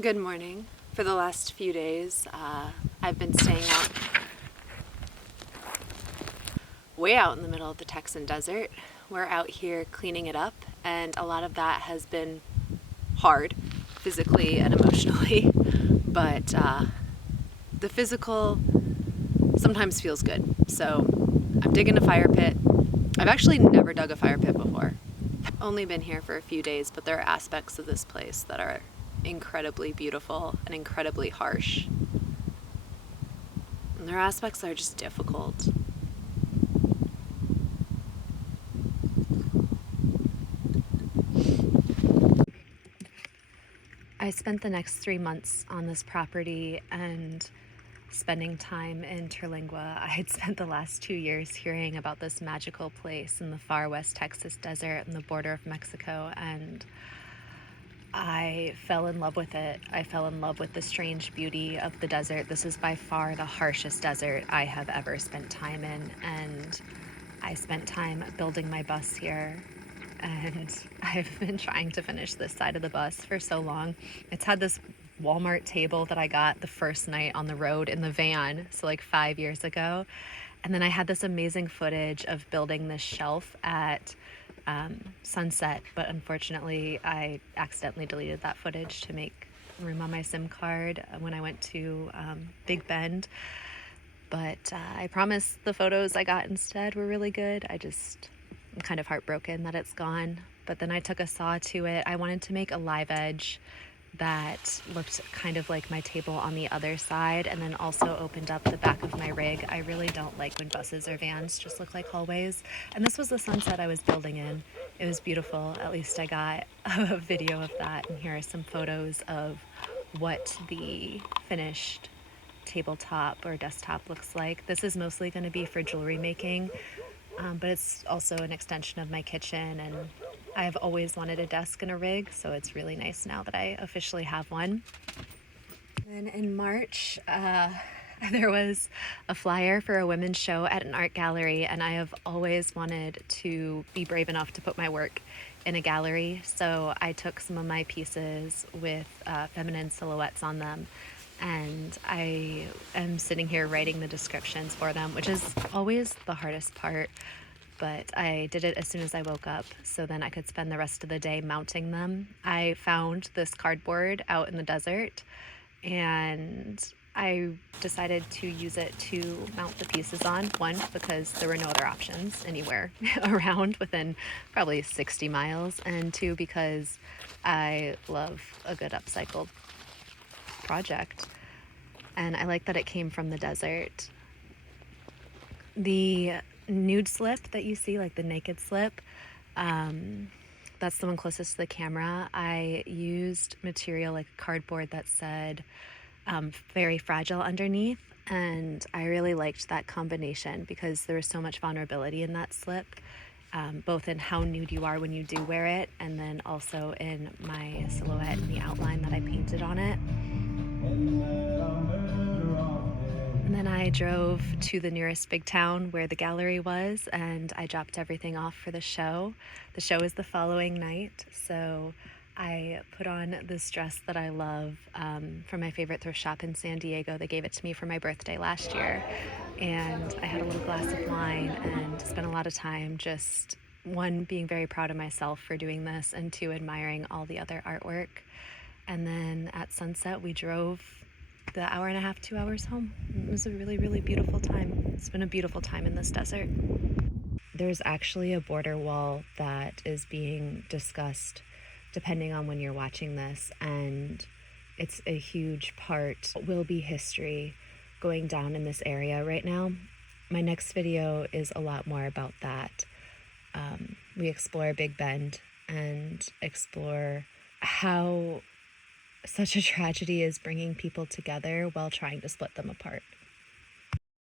Good morning. For the last few days, I've been staying out way out in the middle of the Texan desert. We're out here cleaning it up, and a lot of that has been hard, physically and emotionally. But the physical sometimes feels good. So I'm digging a fire pit. I've actually never dug a fire pit before. Only been here for a few days, but there are aspects of this place that are incredibly beautiful and incredibly harsh. And there are aspects that are just difficult. I spent the next 3 months on this property and spending time in Terlingua. I had spent the last 2 years hearing about this magical place in the far west Texas desert and the border of Mexico, and I fell in love with it. I fell in love with the strange beauty of the desert. This is by far the harshest desert I have ever spent time in, and I spent time building my bus here, and I've been trying to finish this side of the bus for so long. It's had this Walmart table that I got the first night on the road in the van, so like 5 years ago. And then I had this amazing footage of building this shelf at Sunset, but unfortunately I accidentally deleted that footage to make room on my SIM card when I went to Big Bend. But I promise the photos I got instead were really good. I'm kind of heartbroken that it's gone. But then I took a saw to it. I wanted to make a live edge that looked kind of like my table on the other side, and then also opened up the back of my rig. I really don't like when buses or vans just look like hallways. And this was the sunset I was building in. It was beautiful. At least I got a video of that. And here are some photos of what the finished tabletop or desktop looks like. This is mostly going to be for jewelry making, but it's also an extension of my kitchen, and I've always wanted a desk and a rig, so it's really nice now that I officially have one. Then in March, there was a flyer for a women's show at an art gallery, and I have always wanted to be brave enough to put my work in a gallery, so I took some of my pieces with feminine silhouettes on them, and I am sitting here writing the descriptions for them, which is always the hardest part. But I did it as soon as I woke up, so then I could spend the rest of the day mounting them. I found this cardboard out in the desert, and I decided to use it to mount the pieces on. One, because there were no other options anywhere around within probably 60 miles, and two, because I love a good upcycled project, and I like that it came from the desert. The nude slip that you see, like the naked slip, that's the one closest to the camera. I used material like cardboard that said very fragile underneath, and I really liked that combination because there was so much vulnerability in that slip, both in how nude you are when you do wear it, and then also in my silhouette and the outline that I painted on it. And then I drove to the nearest big town where the gallery was, and I dropped everything off for the show. The show is the following night, so I put on this dress that I love from my favorite thrift shop in San Diego. They gave it to me for my birthday last year, and I had a little glass of wine and spent a lot of time just, one, being very proud of myself for doing this, and two, admiring all the other artwork. And then at sunset, we drove the hour and a half, 2 hours home. It was a really, really beautiful time. It's been a beautiful time in this desert. There's actually a border wall that is being discussed depending on when you're watching this, and it's a huge part, will be history going down in this area right now. My next video is a lot more about that. We explore Big Bend and explore how such a tragedy is bringing people together while trying to split them apart.